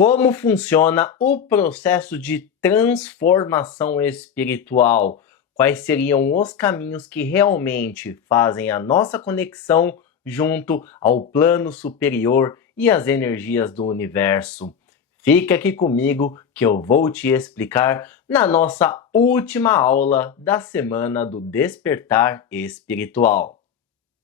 Como funciona o processo de transformação espiritual? Quais seriam os caminhos que realmente fazem a nossa conexão junto ao plano superior e às energias do universo? Fica aqui comigo que eu vou te explicar na nossa última aula da semana do Despertar Espiritual.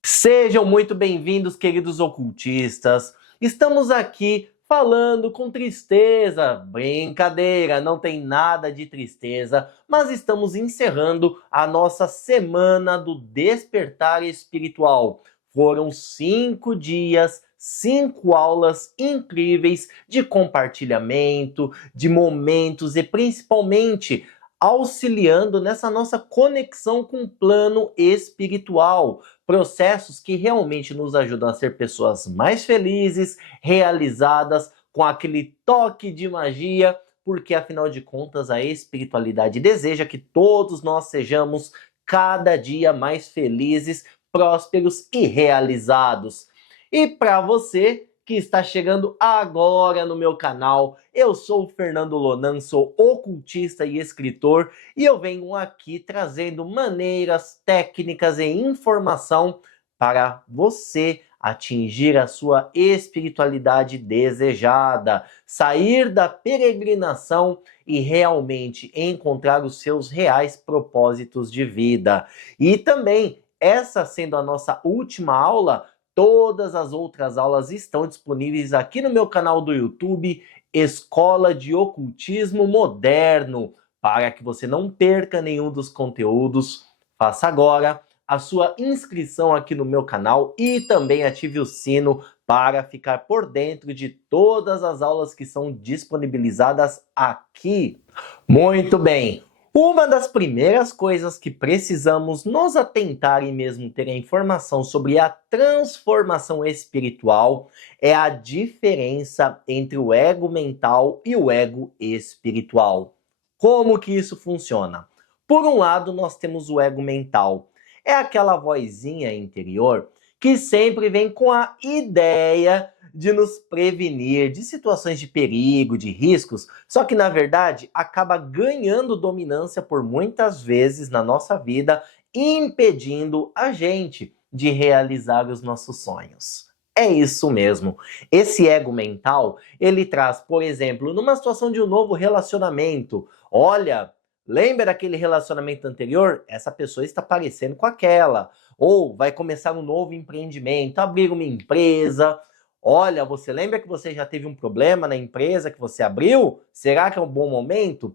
Sejam muito bem-vindos, queridos ocultistas. Estamos aqui falando com tristeza. Brincadeira, não tem nada de tristeza, mas estamos encerrando a nossa semana do Despertar Espiritual. Foram 5 dias, 5 aulas incríveis de compartilhamento, de momentos e principalmente auxiliando nessa nossa conexão com o plano espiritual. Processos que realmente nos ajudam a ser pessoas mais felizes, realizadas, com aquele toque de magia, porque afinal de contas a espiritualidade deseja que todos nós sejamos cada dia mais felizes, prósperos e realizados. E para você que está chegando agora no meu canal, eu sou o Fernando Lonan, sou ocultista e escritor, e eu venho aqui trazendo maneiras, técnicas e informação para você atingir a sua espiritualidade desejada, sair da peregrinação e realmente encontrar os seus reais propósitos de vida. E também, essa sendo a nossa última aula, todas as outras aulas estão disponíveis aqui no meu canal do YouTube, Escola de Ocultismo Moderno. Para que você não perca nenhum dos conteúdos, faça agora a sua inscrição aqui no meu canal e também ative o sino para ficar por dentro de todas as aulas que são disponibilizadas aqui. Muito bem! Uma das primeiras coisas que precisamos nos atentar e mesmo ter a informação sobre a transformação espiritual é a diferença entre o ego mental e o ego espiritual. Como que isso funciona? Por um lado, nós temos o ego mental. É aquela vozinha interior que sempre vem com a ideia de nos prevenir de situações de perigo, de riscos, só que na verdade acaba ganhando dominância por muitas vezes na nossa vida, impedindo a gente de realizar os nossos sonhos. É isso mesmo. Esse ego mental, ele traz, por exemplo, numa situação de um novo relacionamento, olha, lembra daquele relacionamento anterior? Essa pessoa está parecendo com aquela. Ou vai começar um novo empreendimento, abrir uma empresa. Olha, você lembra que você já teve um problema na empresa que você abriu? Será que é um bom momento?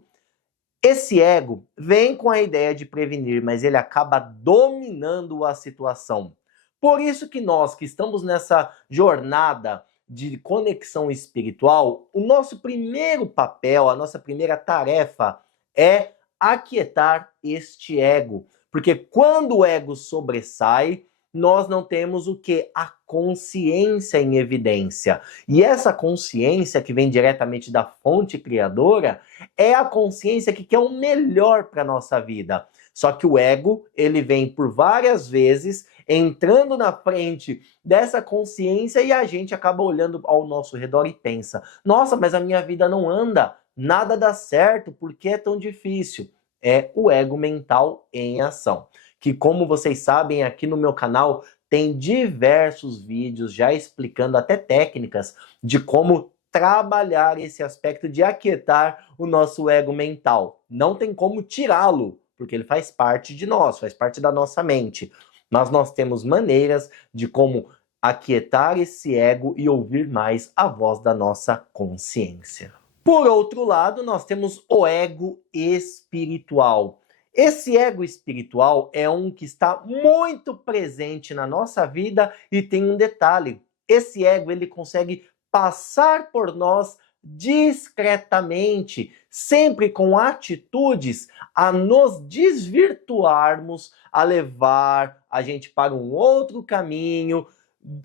Esse ego vem com a ideia de prevenir, mas ele acaba dominando a situação. Por isso que nós que estamos nessa jornada de conexão espiritual, o nosso primeiro papel, a nossa primeira tarefa é aquietar este ego. Porque quando o ego sobressai, nós não temos o que? A consciência em evidência. E essa consciência que vem diretamente da fonte criadora é a consciência que quer o melhor para a nossa vida. Só que o ego, ele vem por várias vezes entrando na frente dessa consciência e a gente acaba olhando ao nosso redor e pensa: nossa, mas a minha vida não anda, nada dá certo, por que é tão difícil? É o ego mental em ação. Que, como vocês sabem, aqui no meu canal tem diversos vídeos já explicando até técnicas de como trabalhar esse aspecto de aquietar o nosso ego mental. Não tem como tirá-lo, porque ele faz parte de nós, faz parte da nossa mente. Mas nós temos maneiras de como aquietar esse ego e ouvir mais a voz da nossa consciência. Por outro lado, nós temos o ego espiritual. Esse ego espiritual é um que está muito presente na nossa vida e tem um detalhe: esse ego ele consegue passar por nós discretamente, sempre com atitudes a nos desvirtuarmos, a levar a gente para um outro caminho,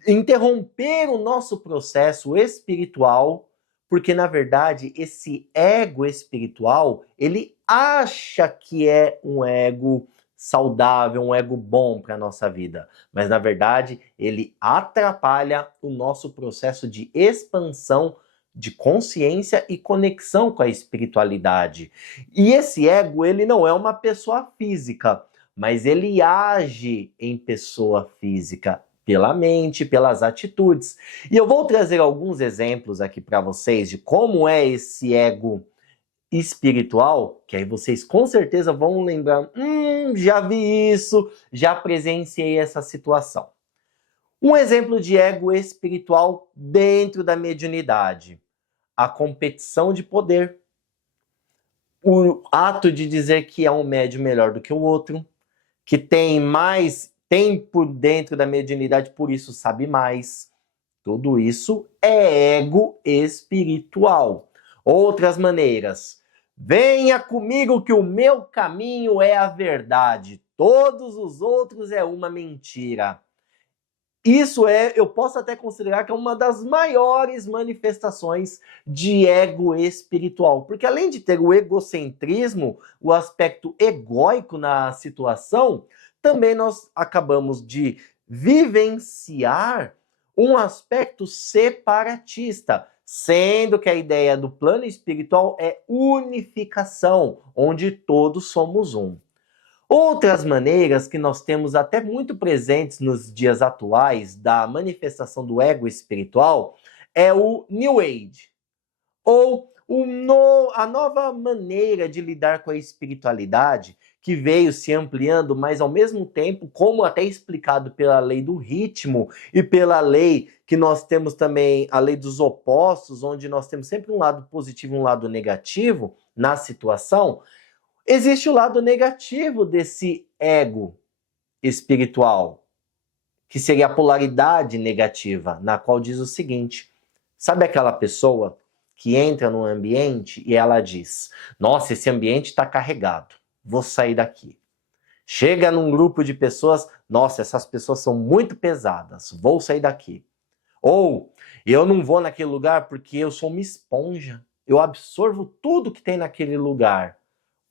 interromper o nosso processo espiritual. Porque, na verdade, esse ego espiritual, ele acha que é um ego saudável, um ego bom para a nossa vida. Mas, na verdade, ele atrapalha o nosso processo de expansão de consciência e conexão com a espiritualidade. E esse ego, ele não é uma pessoa física, mas ele age em pessoa física, pela mente, pelas atitudes. E eu vou trazer alguns exemplos aqui para vocês de como é esse ego espiritual, que aí vocês com certeza vão lembrar, já vi isso, já presenciei essa situação. Um exemplo de ego espiritual dentro da mediunidade: a competição de poder, o ato de dizer que é um médium melhor do que o outro, que tem mais tempo dentro da mediunidade, por isso sabe mais. Tudo isso é ego espiritual. Outras maneiras: venha comigo que o meu caminho é a verdade, todos os outros é uma mentira. Isso eu posso até considerar que é uma das maiores manifestações de ego espiritual, porque além de ter o egocentrismo, o aspecto egóico na situação, também nós acabamos de vivenciar um aspecto separatista, sendo que a ideia do plano espiritual é unificação, onde todos somos um. Outras maneiras que nós temos até muito presentes nos dias atuais da manifestação do ego espiritual é o New Age, ou a nova maneira de lidar com a espiritualidade, que veio se ampliando, mas ao mesmo tempo, como até explicado pela lei do ritmo e pela lei que nós temos também, a lei dos opostos, onde nós temos sempre um lado positivo e um lado negativo na situação. Existe o lado negativo desse ego espiritual, que seria a polaridade negativa, na qual diz o seguinte: sabe aquela pessoa que entra num ambiente e ela diz: nossa, esse ambiente está carregado, vou sair daqui. Chega num grupo de pessoas: nossa, essas pessoas são muito pesadas, vou sair daqui. Ou, eu não vou naquele lugar porque eu sou uma esponja, eu absorvo tudo que tem naquele lugar.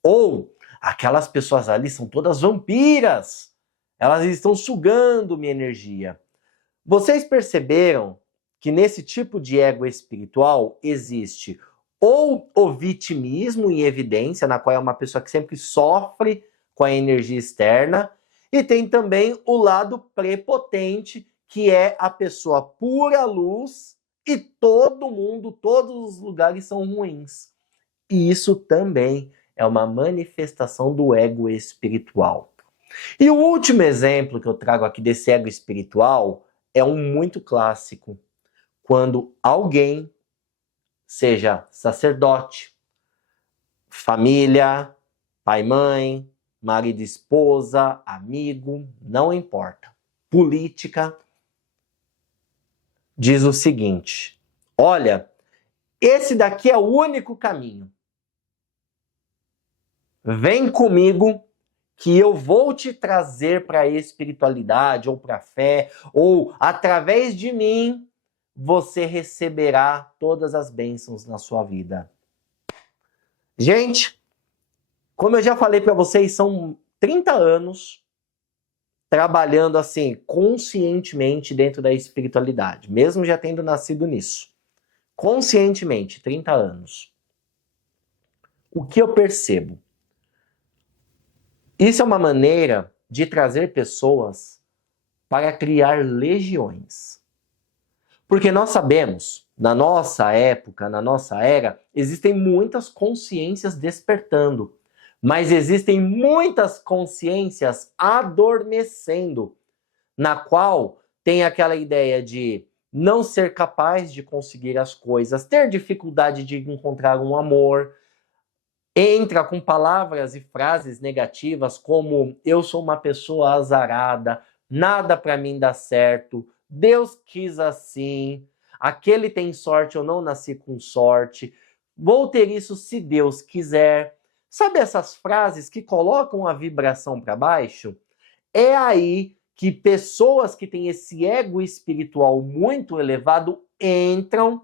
Ou, aquelas pessoas ali são todas vampiras, elas estão sugando minha energia. Vocês perceberam que nesse tipo de ego espiritual existe ou o vitimismo em evidência, na qual é uma pessoa que sempre sofre com a energia externa, e tem também o lado prepotente, que é a pessoa pura luz e todo mundo, todos os lugares são ruins. E isso também é uma manifestação do ego espiritual. E o último exemplo que eu trago aqui desse ego espiritual é um muito clássico. Quando alguém, seja sacerdote, família, pai, mãe, marido, esposa, amigo, não importa, política, diz o seguinte: olha, esse daqui é o único caminho. Vem comigo que eu vou te trazer para a espiritualidade ou para a fé, ou através de mim você receberá todas as bênçãos na sua vida. Gente, como eu já falei para vocês, são 30 anos trabalhando assim conscientemente dentro da espiritualidade, mesmo já tendo nascido nisso. Conscientemente, 30 anos. O que eu percebo? Isso é uma maneira de trazer pessoas para criar legiões. Porque nós sabemos, na nossa época, na nossa era, existem muitas consciências despertando, mas existem muitas consciências adormecendo, na qual tem aquela ideia de não ser capaz de conseguir as coisas, ter dificuldade de encontrar um amor, entra com palavras e frases negativas como eu sou uma pessoa azarada, nada para mim dá certo, Deus quis assim, aquele tem sorte, eu não nasci com sorte, vou ter isso se Deus quiser. Sabe essas frases que colocam a vibração para baixo? É aí que pessoas que têm esse ego espiritual muito elevado entram,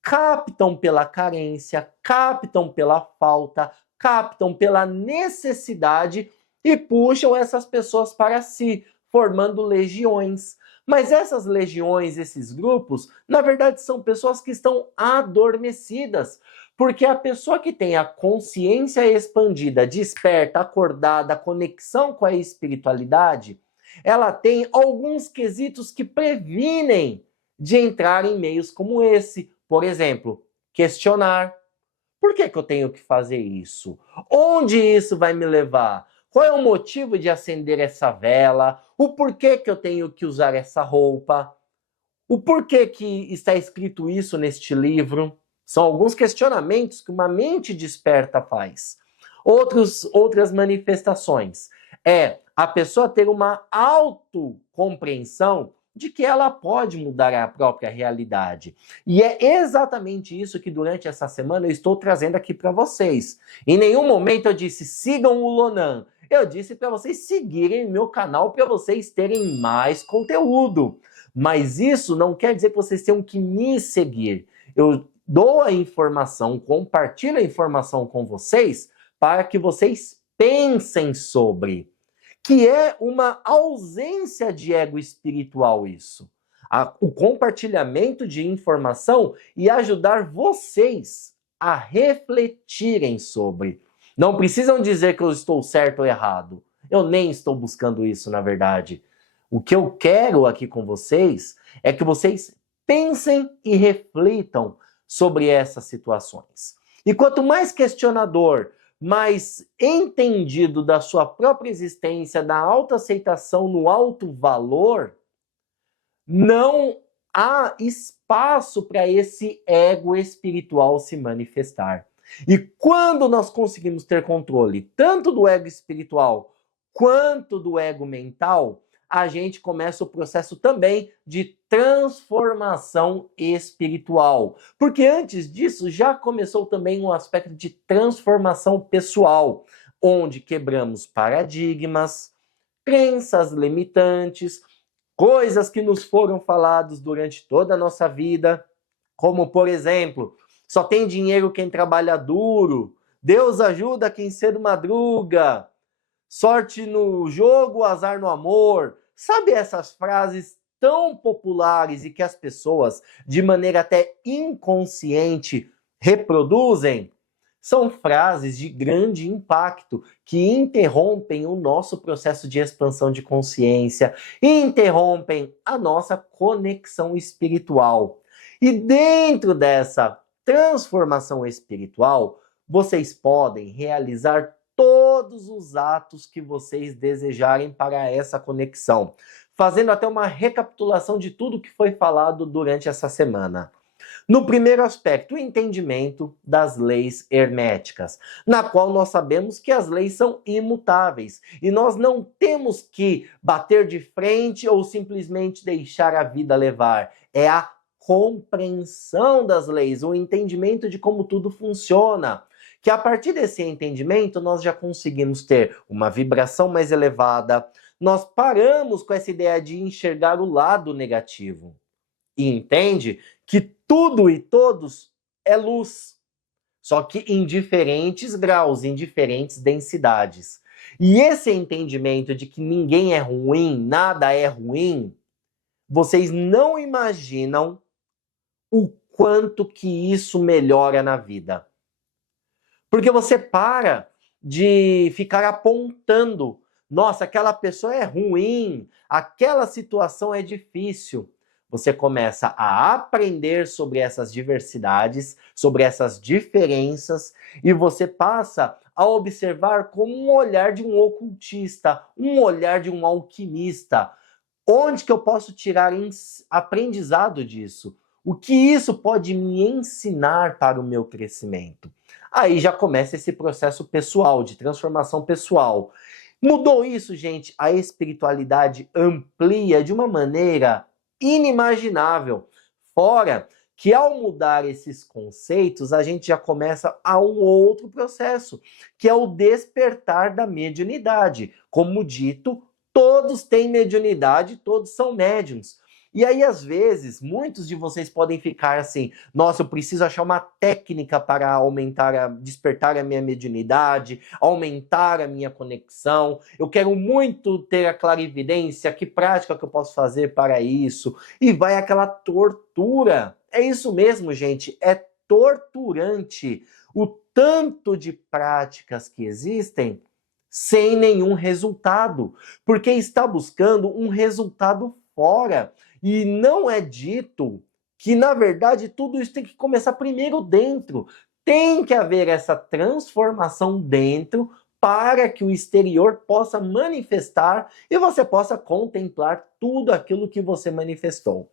captam pela carência, captam pela falta, captam pela necessidade e puxam essas pessoas para si, formando legiões. Mas essas legiões, esses grupos, na verdade são pessoas que estão adormecidas. Porque a pessoa que tem a consciência expandida, desperta, acordada, conexão com a espiritualidade, ela tem alguns quesitos que previnem de entrar em meios como esse. Por exemplo, questionar. Por que eu tenho que fazer isso? Onde isso vai me levar? Qual é o motivo de acender essa vela? O porquê que eu tenho que usar essa roupa? O porquê que está escrito isso neste livro? São alguns questionamentos que uma mente desperta faz. Outras manifestações é a pessoa ter uma autocompreensão de que ela pode mudar a própria realidade. E é exatamente isso que durante essa semana eu estou trazendo aqui para vocês. Em nenhum momento eu disse sigam o Lonan. Eu disse para vocês seguirem o meu canal para vocês terem mais conteúdo. Mas isso não quer dizer que vocês tenham que me seguir. Eu dou a informação, compartilho a informação com vocês para que vocês pensem sobre. Que é uma ausência de ego espiritual isso. O compartilhamento de informação e ajudar vocês a refletirem sobre. Não precisam dizer que eu estou certo ou errado. Eu nem estou buscando isso, na verdade. O que eu quero aqui com vocês é que vocês pensem e reflitam sobre essas situações. E quanto mais questionador, mais entendido da sua própria existência, da autoaceitação no alto valor, não há espaço para esse ego espiritual se manifestar. E quando nós conseguimos ter controle tanto do ego espiritual quanto do ego mental, a gente começa o processo também de transformação espiritual. Porque antes disso já começou também um aspecto de transformação pessoal, onde quebramos paradigmas, crenças limitantes, coisas que nos foram faladas durante toda a nossa vida, como, por exemplo, só tem dinheiro quem trabalha duro, Deus ajuda quem cedo madruga, sorte no jogo, azar no amor. Sabe essas frases tão populares e que as pessoas, de maneira até inconsciente, reproduzem? São frases de grande impacto que interrompem o nosso processo de expansão de consciência, interrompem a nossa conexão espiritual. E dentro dessa transformação espiritual, vocês podem realizar todos os atos que vocês desejarem para essa conexão, fazendo até uma recapitulação de tudo que foi falado durante essa semana. No primeiro aspecto, o entendimento das leis herméticas, na qual nós sabemos que as leis são imutáveis e nós não temos que bater de frente ou simplesmente deixar a vida levar. É a compreensão das leis, o entendimento de como tudo funciona. Que a partir desse entendimento nós já conseguimos ter uma vibração mais elevada, nós paramos com essa ideia de enxergar o lado negativo. E entende que tudo e todos é luz, só que em diferentes graus, em diferentes densidades. E esse entendimento de que ninguém é ruim, nada é ruim, vocês não imaginam o quanto que isso melhora na vida. Porque você para de ficar apontando, nossa, aquela pessoa é ruim, aquela situação é difícil. Você começa a aprender sobre essas diversidades, sobre essas diferenças, e você passa a observar com um olhar de um ocultista, um olhar de um alquimista. Onde que eu posso tirar aprendizado disso? O que isso pode me ensinar para o meu crescimento? Aí já começa esse processo pessoal, de transformação pessoal. Mudou isso, gente? A espiritualidade amplia de uma maneira inimaginável. Fora que ao mudar esses conceitos, a gente já começa a um outro processo, que é o despertar da mediunidade. Como dito, todos têm mediunidade, todos são médiuns. E aí, às vezes, muitos de vocês podem ficar assim, nossa, eu preciso achar uma técnica para despertar a minha mediunidade, aumentar a minha conexão, eu quero muito ter a clarividência, que prática que eu posso fazer para isso? E vai aquela tortura. É isso mesmo, gente, é torturante o tanto de práticas que existem sem nenhum resultado, porque está buscando um resultado fora. E não é dito que, na verdade, tudo isso tem que começar primeiro dentro. Tem que haver essa transformação dentro para que o exterior possa manifestar e você possa contemplar tudo aquilo que você manifestou.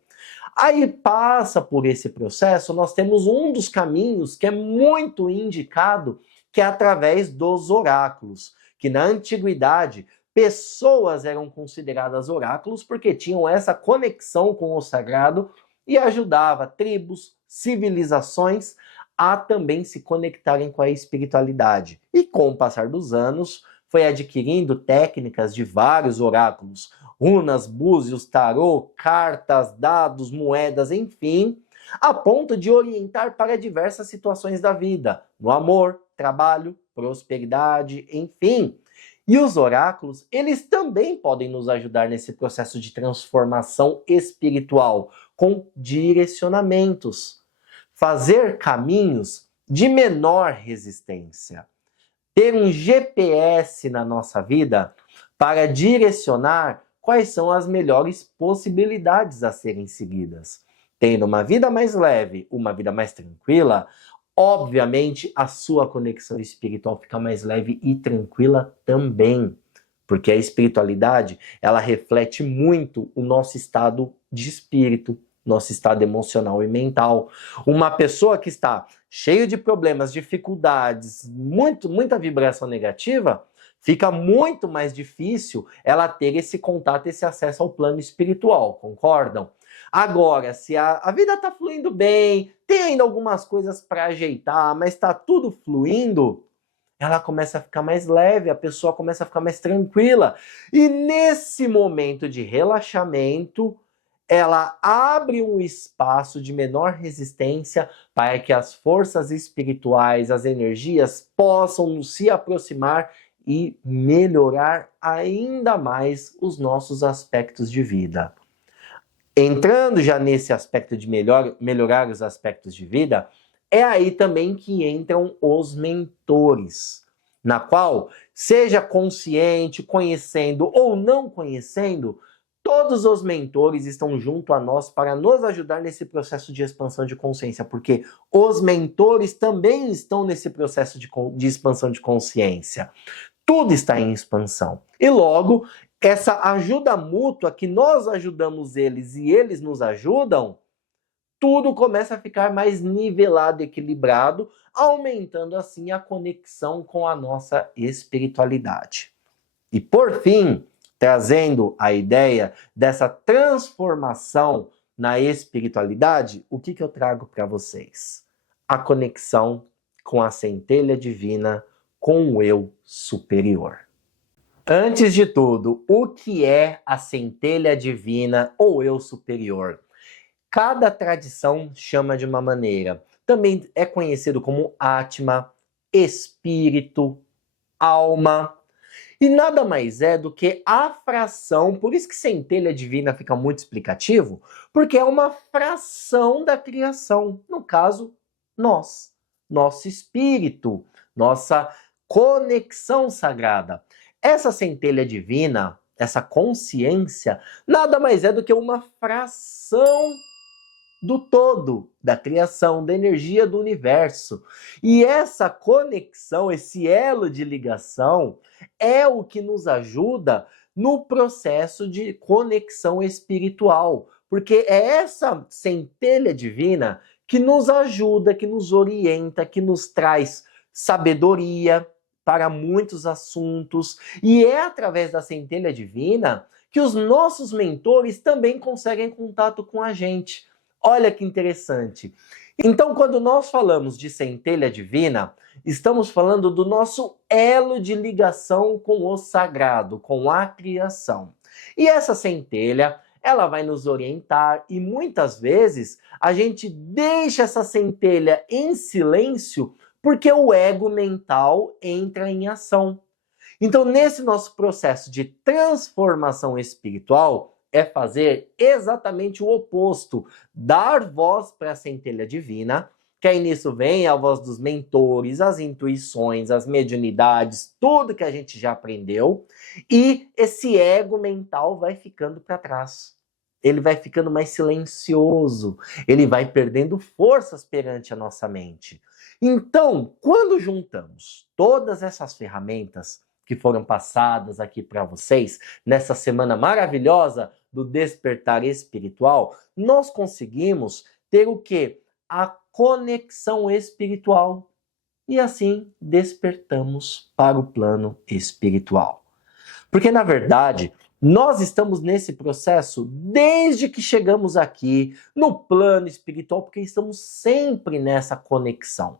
Aí passa por esse processo, nós temos um dos caminhos que é muito indicado, que é através dos oráculos, que na antiguidade pessoas eram consideradas oráculos porque tinham essa conexão com o sagrado e ajudava tribos, civilizações a também se conectarem com a espiritualidade. E com o passar dos anos, foi adquirindo técnicas de vários oráculos, runas, búzios, tarô, cartas, dados, moedas, enfim, a ponto de orientar para diversas situações da vida, no amor, trabalho, prosperidade, enfim. E os oráculos, eles também podem nos ajudar nesse processo de transformação espiritual, com direcionamentos. Fazer caminhos de menor resistência. Ter um GPS na nossa vida para direcionar quais são as melhores possibilidades a serem seguidas. Tendo uma vida mais leve, uma vida mais tranquila, obviamente a sua conexão espiritual fica mais leve e tranquila também. Porque a espiritualidade, ela reflete muito o nosso estado de espírito, nosso estado emocional e mental. Uma pessoa que está cheio de problemas, dificuldades, muita vibração negativa, fica muito mais difícil ela ter esse contato, esse acesso ao plano espiritual, concordam? Agora, se a vida está fluindo bem, tem ainda algumas coisas para ajeitar, mas está tudo fluindo, ela começa a ficar mais leve, a pessoa começa a ficar mais tranquila. E nesse momento de relaxamento, ela abre um espaço de menor resistência para que as forças espirituais, as energias possam se aproximar e melhorar ainda mais os nossos aspectos de vida. Entrando já nesse aspecto de melhorar os aspectos de vida, é aí também que entram os mentores, na qual, seja consciente, conhecendo ou não conhecendo, todos os mentores estão junto a nós para nos ajudar nesse processo de expansão de consciência, porque os mentores também estão nesse processo de expansão de consciência. Tudo está em expansão. E logo, essa ajuda mútua que nós ajudamos eles e eles nos ajudam, tudo começa a ficar mais nivelado, equilibrado, aumentando assim a conexão com a nossa espiritualidade. E por fim, trazendo a ideia dessa transformação na espiritualidade, o que eu trago para vocês? A conexão com a centelha divina, com o eu superior. Antes de tudo, o que é a centelha divina ou eu superior? Cada tradição chama de uma maneira. Também é conhecido como Atma, espírito, alma. E nada mais é do que a fração, por isso que centelha divina fica muito explicativo, porque é uma fração da criação, no caso, nós, nosso espírito, nossa conexão sagrada. Essa centelha divina, essa consciência, nada mais é do que uma fração do todo, da criação, da energia do universo. E essa conexão, esse elo de ligação, é o que nos ajuda no processo de conexão espiritual. Porque é essa centelha divina que nos ajuda, que nos orienta, que nos traz sabedoria para muitos assuntos. E é através da centelha divina que os nossos mentores também conseguem contato com a gente. Olha que interessante. Então, quando nós falamos de centelha divina, estamos falando do nosso elo de ligação com o sagrado, com a criação. E essa centelha, ela vai nos orientar e muitas vezes a gente deixa essa centelha em silêncio porque o ego mental entra em ação. Então, nesse nosso processo de transformação espiritual, é fazer exatamente o oposto, dar voz para a centelha divina, que aí nisso vem a voz dos mentores, as intuições, as mediunidades, tudo que a gente já aprendeu, e esse ego mental vai ficando para trás. Ele vai ficando mais silencioso, ele vai perdendo forças perante a nossa mente. Então, quando juntamos todas essas ferramentas que foram passadas aqui para vocês nessa semana maravilhosa do despertar espiritual, nós conseguimos ter o quê? A conexão espiritual. E assim despertamos para o plano espiritual. Porque, na verdade, nós estamos nesse processo desde que chegamos aqui no plano espiritual, porque estamos sempre nessa conexão.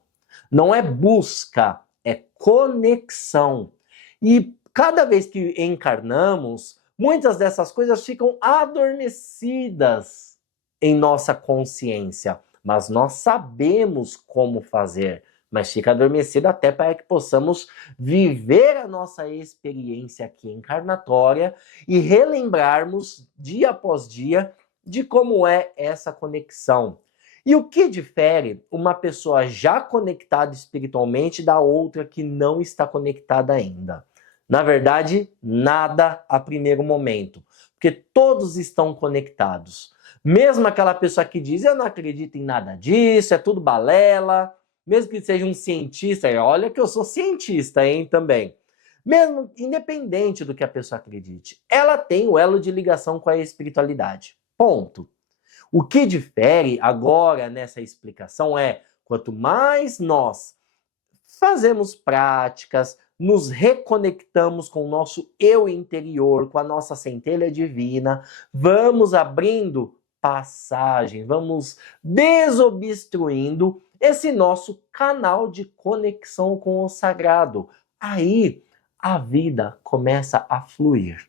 Não é busca, é conexão. E cada vez que encarnamos, muitas dessas coisas ficam adormecidas em nossa consciência, mas nós sabemos como fazer, mas fica adormecida até para que possamos viver a nossa experiência aqui encarnatória e relembrarmos dia após dia de como é essa conexão. E o que difere uma pessoa já conectada espiritualmente da outra que não está conectada ainda? Na verdade, nada a primeiro momento, porque todos estão conectados. Mesmo aquela pessoa que diz, eu não acredito em nada disso, é tudo balela, mesmo que seja um cientista, olha que eu sou cientista, hein, também. Mesmo independente do que a pessoa acredite, ela tem o elo de ligação com a espiritualidade. Ponto. O que difere agora nessa explicação é, quanto mais nós fazemos práticas, nos reconectamos com o nosso eu interior, com a nossa centelha divina, vamos abrindo passagem, vamos desobstruindo esse nosso canal de conexão com o sagrado. Aí a vida começa a fluir.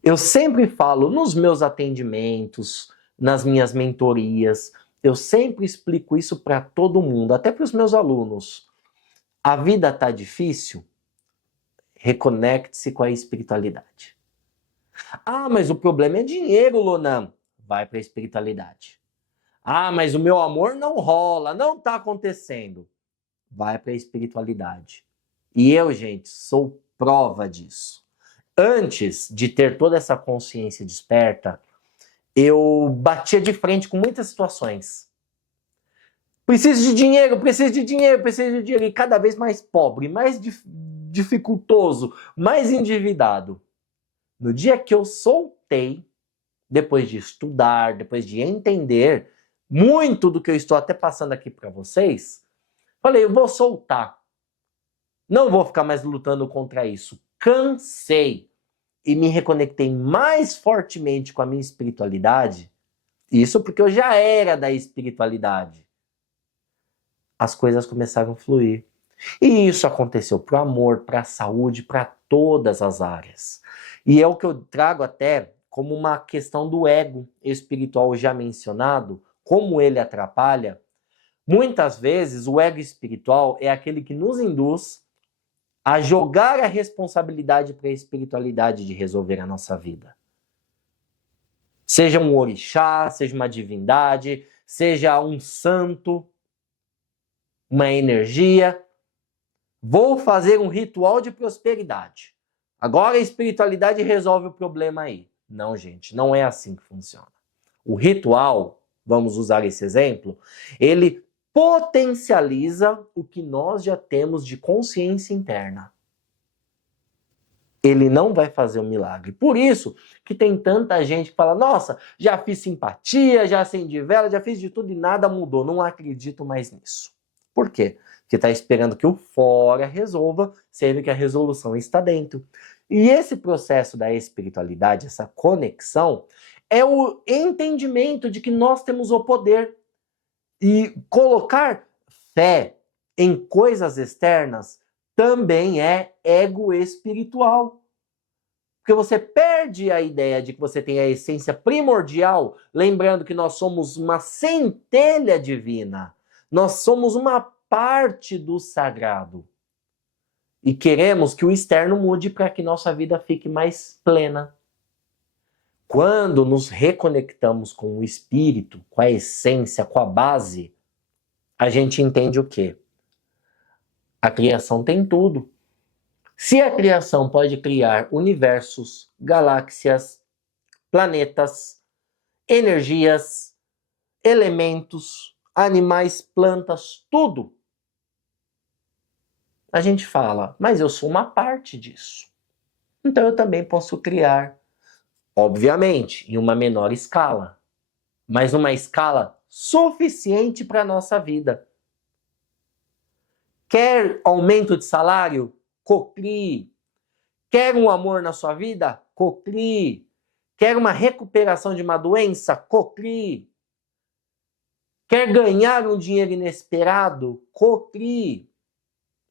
Eu sempre falo nos meus atendimentos, nas minhas mentorias, eu sempre explico isso para todo mundo, até para os meus alunos. A vida está difícil? Reconecte-se com a espiritualidade. Ah, mas o problema é dinheiro, Lonan. Vai para a espiritualidade. Ah, mas o meu amor não rola, não está acontecendo. Vai para a espiritualidade. E eu, gente, sou prova disso. Antes de ter toda essa consciência desperta, eu batia de frente com muitas situações. Preciso de dinheiro, preciso de dinheiro, preciso de dinheiro. E cada vez mais pobre, mais dificultoso, mais endividado. No dia que eu soltei, depois de estudar, depois de entender muito do que eu estou até passando aqui para vocês, falei, eu vou soltar. Não vou ficar mais lutando contra isso. Cansei. E me reconectei mais fortemente com a minha espiritualidade. Isso porque eu já era da espiritualidade. As coisas começaram a fluir. E isso aconteceu para o amor, para a saúde, para todas as áreas. E é o que eu trago até como uma questão do ego espiritual já mencionado, como ele atrapalha. Muitas vezes o ego espiritual é aquele que nos induz a jogar a responsabilidade para a espiritualidade de resolver a nossa vida. Seja um orixá, seja uma divindade, seja um santo, uma energia. Vou fazer um ritual de prosperidade. Agora a espiritualidade resolve o problema aí. Não, gente, não é assim que funciona. O ritual, vamos usar esse exemplo, ele potencializa o que nós já temos de consciência interna. Ele não vai fazer um milagre. Por isso que tem tanta gente que fala, nossa, já fiz simpatia, já acendi vela, já fiz de tudo e nada mudou, não acredito mais nisso. Por quê? Porque está esperando que o fora resolva, sendo que a resolução está dentro. E esse processo da espiritualidade, essa conexão, é o entendimento de que nós temos o poder. E colocar fé em coisas externas também é ego espiritual. Porque você perde a ideia de que você tem a essência primordial, lembrando que nós somos uma centelha divina. Nós somos uma parte do sagrado. E queremos que o externo mude para que nossa vida fique mais plena. Quando nos reconectamos com o espírito, com a essência, com a base, a gente entende o quê? A criação tem tudo. Se a criação pode criar universos, galáxias, planetas, energias, elementos, animais, plantas, tudo, a gente fala, mas eu sou uma parte disso. Então eu também posso criar, obviamente, em uma menor escala, mas numa escala suficiente para a nossa vida. Quer aumento de salário? Cocrie. Quer um amor na sua vida? Cocrie. Quer uma recuperação de uma doença? Cocrie. Quer ganhar um dinheiro inesperado? Cocrie.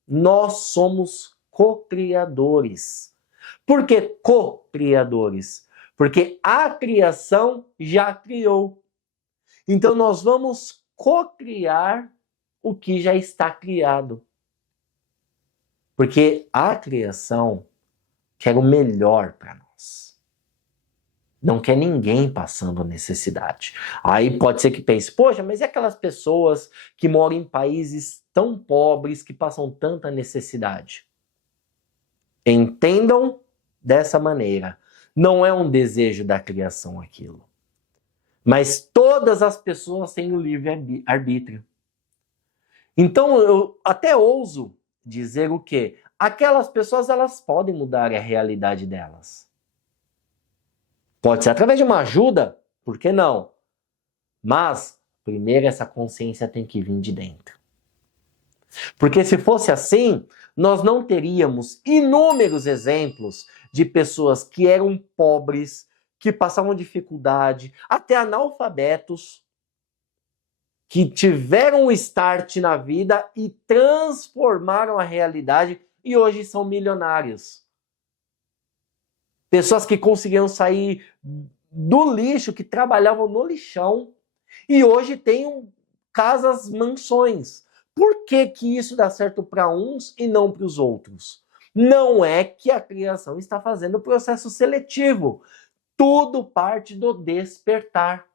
Nós somos co-criadores. Por que co-criadores? Porque a criação já criou. Então nós vamos co-criar o que já está criado. Porque a criação quer o melhor para nós. Não quer ninguém passando necessidade. Aí pode ser que pense, poxa, mas e aquelas pessoas que moram em países tão pobres, que passam tanta necessidade? Entendam dessa maneira. Não é um desejo da criação aquilo. Mas todas as pessoas têm o livre-arbítrio. Então eu até ouso dizer o quê? Aquelas pessoas, elas podem mudar a realidade delas. Pode ser através de uma ajuda, por que não? Mas, primeiro, essa consciência tem que vir de dentro. Porque se fosse assim, nós não teríamos inúmeros exemplos de pessoas que eram pobres, que passavam dificuldade, até analfabetos, que tiveram um start na vida e transformaram a realidade e hoje são milionários. Pessoas que conseguiram sair do lixo, que trabalhavam no lixão e hoje têm casas, mansões. Por que que isso dá certo para uns e não para os outros? Não é que a criação está fazendo o processo seletivo. Tudo parte do despertar.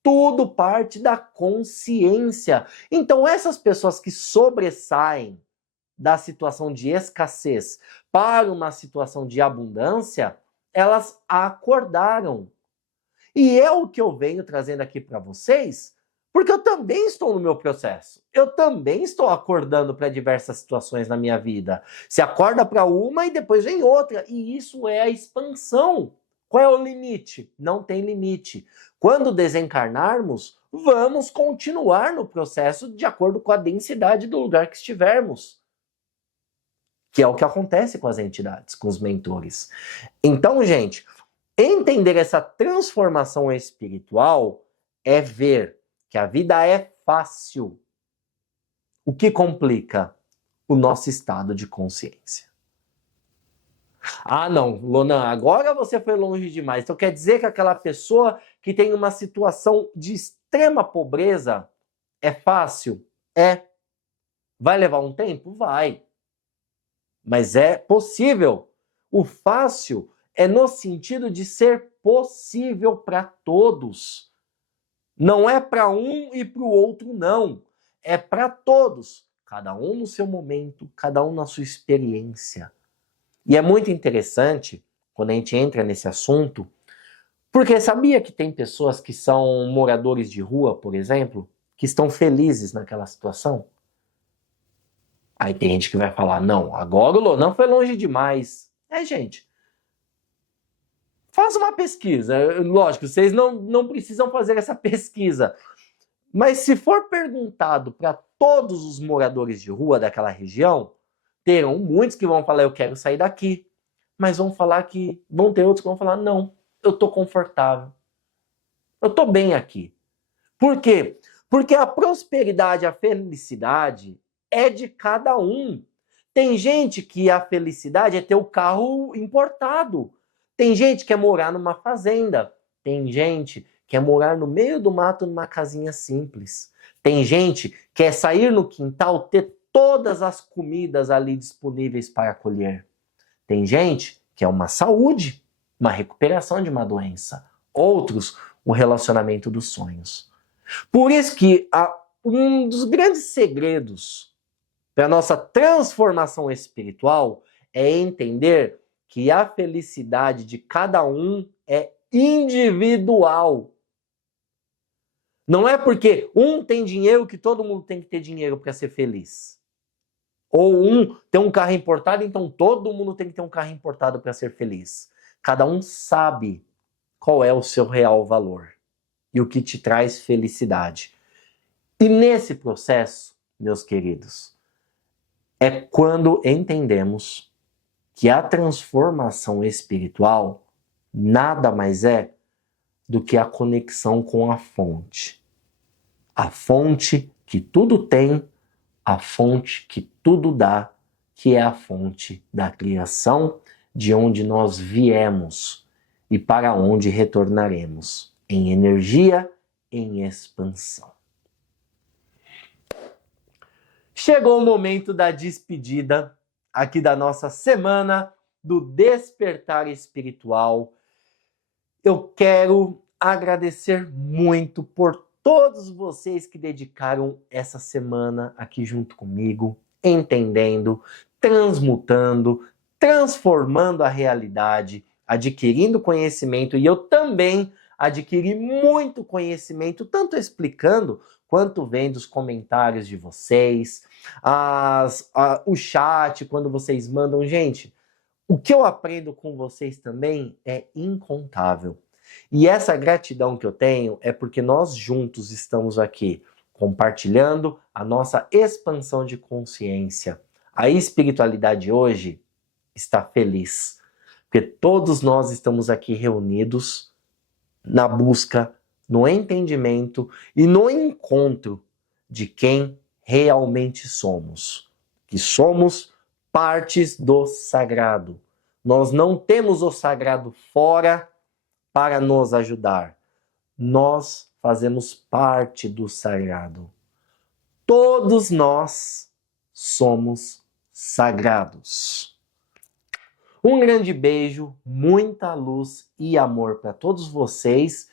Tudo parte da consciência. Então, essas pessoas que sobressaem da situação de escassez para uma situação de abundância, elas acordaram. E é o que eu venho trazendo aqui para vocês, porque eu também estou no meu processo. Eu também estou acordando para diversas situações na minha vida. Se acorda para uma e depois vem outra. E isso é a expansão. Qual é o limite? Não tem limite. Quando desencarnarmos, vamos continuar no processo de acordo com a densidade do lugar que estivermos. Que é o que acontece com as entidades, com os mentores. Então, gente, entender essa transformação espiritual é ver que a vida é fácil. O que complica? O nosso estado de consciência. Ah, não, Lonan, agora você foi longe demais. Então quer dizer que aquela pessoa que tem uma situação de extrema pobreza é fácil? É. Vai levar um tempo? Vai. Mas é possível. O fácil é no sentido de ser possível para todos. Não é para um e para o outro, não. É para todos. Cada um no seu momento, cada um na sua experiência. E é muito interessante, quando a gente entra nesse assunto, porque sabia que tem pessoas que são moradores de rua, por exemplo, que estão felizes naquela situação? Aí tem gente que vai falar, não, agora o Lonan foi longe demais. Gente, faz uma pesquisa. Lógico, vocês não precisam fazer essa pesquisa. Mas se for perguntado para todos os moradores de rua daquela região, terão muitos que vão falar, eu quero sair daqui. Mas vão ter outros que vão falar, não, eu estou confortável. Eu estou bem aqui. Por quê? Porque a prosperidade, a felicidade é de cada um. Tem gente que a felicidade é ter o carro importado. Tem gente que quer morar numa fazenda. Tem gente que quer morar no meio do mato numa casinha simples. Tem gente que quer sair no quintal, ter todas as comidas ali disponíveis para colher. Tem gente que quer uma saúde, uma recuperação de uma doença. Outros, o relacionamento dos sonhos. Por isso que um dos grandes segredos para a nossa transformação espiritual é entender que a felicidade de cada um é individual. Não é porque um tem dinheiro que todo mundo tem que ter dinheiro para ser feliz. Ou um tem um carro importado, então todo mundo tem que ter um carro importado para ser feliz. Cada um sabe qual é o seu real valor e o que te traz felicidade. E nesse processo, meus queridos, é quando entendemos que a transformação espiritual nada mais é do que a conexão com a fonte. A fonte que tudo tem, a fonte que tudo dá, que é a fonte da criação, de onde nós viemos e para onde retornaremos, em energia, em expansão. Chegou o momento da despedida aqui da nossa semana do Despertar Espiritual. Eu quero agradecer muito por todos vocês que dedicaram essa semana aqui junto comigo, entendendo, transmutando, transformando a realidade, adquirindo conhecimento, e eu também adquiri muito conhecimento, tanto explicando quanto vendo os comentários de vocês, o chat, quando vocês mandam. Gente, o que eu aprendo com vocês também é incontável. E essa gratidão que eu tenho é porque nós juntos estamos aqui compartilhando a nossa expansão de consciência. A espiritualidade hoje está feliz, porque todos nós estamos aqui reunidos na busca, no entendimento e no encontro de quem realmente somos. Que somos partes do sagrado. Nós não temos o sagrado fora para nos ajudar. Nós fazemos parte do sagrado. Todos nós somos sagrados. Um grande beijo, muita luz e amor para todos vocês.